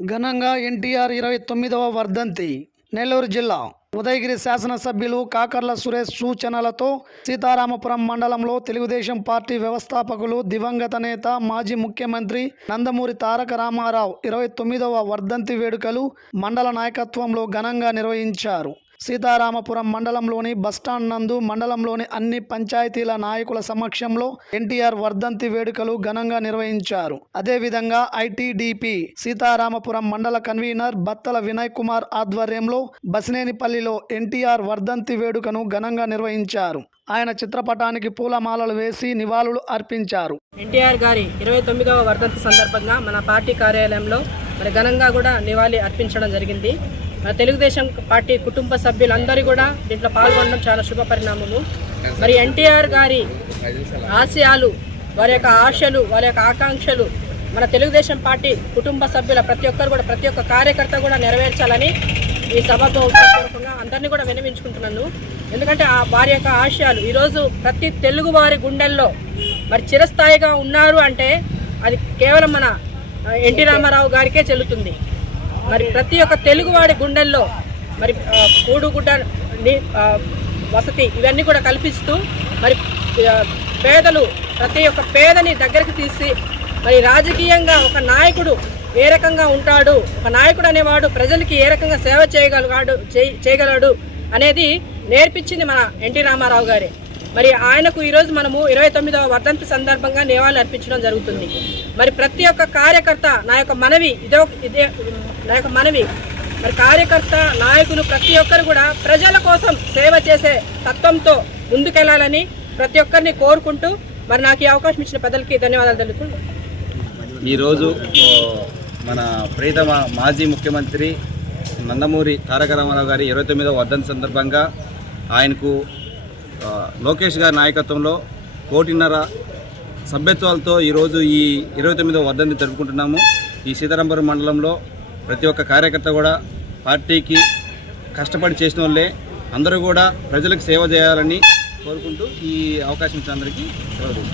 ఘనంగా ఎన్టీఆర్ ఇరవై తొమ్మిదవ వర్ధంతి నెల్లూరు జిల్లా ఉదయగిరి శాసనసభ్యులు కాకర్ల సురేష్ సూచనలతో సీతారామపురం మండలంలో తెలుగుదేశం పార్టీ వ్యవస్థాపకులు దివంగత నేత మాజీ ముఖ్యమంత్రి నందమూరి తారక రామారావు ఇరవై తొమ్మిదవ వర్ధంతి వేడుకలు మండల నాయకత్వంలో ఘనంగా నిర్వహించారు. సీతారామపురం మండలంలోని బస్టాండ్ నందు మండలంలోని అన్ని పంచాయతీల నాయకుల సమక్షంలో ఎన్టీఆర్ వర్ధంతి వేడుకలు ఘనంగా నిర్వహించారు. అదేవిధంగా ఐటీడీపీ సీతారామపురం మండల కన్వీనర్ బత్తల వినయ్ కుమార్ ఆధ్వర్యంలో బసినేనిపల్లిలో ఎన్టీఆర్ వర్ధంతి వేడుకను ఘనంగా నిర్వహించారు. ఆయన చిత్రపటానికి పూలమాలలు వేసి నివాళులు అర్పించారు. ఎన్టీఆర్ గారి ఇరవై తొమ్మిదవ వర్ధంతి సందర్భంగా మన పార్టీ కార్యాలయంలో మరి ఘనంగా కూడా నివాళి అర్పించడం జరిగింది. తెలుగుదేశం పార్టీ కుటుంబ సభ్యులందరూ కూడా దీంట్లో పాల్గొనడం చాలా శుభ పరిణామము మరి ఎన్టీఆర్ గారి ఆశయాలు వారి యొక్క ఆశలు వారి యొక్క ఆకాంక్షలు మన తెలుగుదేశం పార్టీ కుటుంబ సభ్యుల ప్రతి ఒక్కరు కూడా ప్రతి ఒక్క కార్యకర్త కూడా నెరవేర్చాలని ఈ సభకు అందరినీ కూడా వినమించుకుంటున్నాను. ఎందుకంటే ఆ వారి యొక్క ఆశయాలు ఈరోజు ప్రతి తెలుగు వారి గుండెల్లో మరి చిరస్థాయిగా ఉన్నారు అంటే అది కేవలం మన ఎన్టీ రామారావు గారికే చెల్లుతుంది. మరి ప్రతి ఒక్క తెలుగువాడి గుండెల్లో మరి కూడుగుడ్డ ని- వసతి ఇవన్నీ కూడా కల్పిస్తూ మరి పేదలు ప్రతి ఒక్క పేదని దగ్గరికి తీసి మరి రాజకీయంగా ఒక నాయకుడు ఏ రకంగా ఉంటాడు ఒక నాయకుడు అనేవాడు ప్రజలకి ఏ రకంగా సేవ చేయగలగాడు చేయగలడు అనేది నేర్పించింది మన ఎన్టీ రామారావు గారే. మరి ఆయనకు ఈరోజు మనము ఇరవై తొమ్మిదవ వర్ధంతి సందర్భంగా నివాళులు అర్పించడం జరుగుతుంది. మరి ప్రతి ఒక్క కార్యకర్త నా యొక్క మనవి ఇదే ఇదే నా యొక్క మనవి. మరి కార్యకర్త నాయకులు ప్రతి ఒక్కరు కూడా ప్రజల కోసం సేవ చేసే తత్వంతో ముందుకెళ్ళాలని ప్రతి ఒక్కరిని కోరుకుంటూ మరి నాకు ఈ అవకాశం ఇచ్చిన పెద్దలకి ధన్యవాదాలు తెలుపుకుంటున్నాను ఈరోజు మన ప్రీతమ మాజీ ముఖ్యమంత్రి నందమూరి తారక రామారావు గారి ఇరవై తొమ్మిదవ వర్ధంతి సందర్భంగా ఆయనకు లోకేష్ గారి నాయకత్వంలో కోటిన్నర సభ్యత్వాలతో ఈరోజు ఈ ఇరవై తొమ్మిదో వర్ధంతి జరుపుకుంటున్నాము. ఈ సీతారాంపురం మండలంలో ప్రతి ఒక్క కార్యకర్త కూడా పార్టీకి కష్టపడి చేసిన వాళ్ళే. అందరూ కూడా ప్రజలకు సేవ చేయాలని కోరుకుంటూ ఈ అవకాశం ఇచ్చిన అందరికీ సెలవు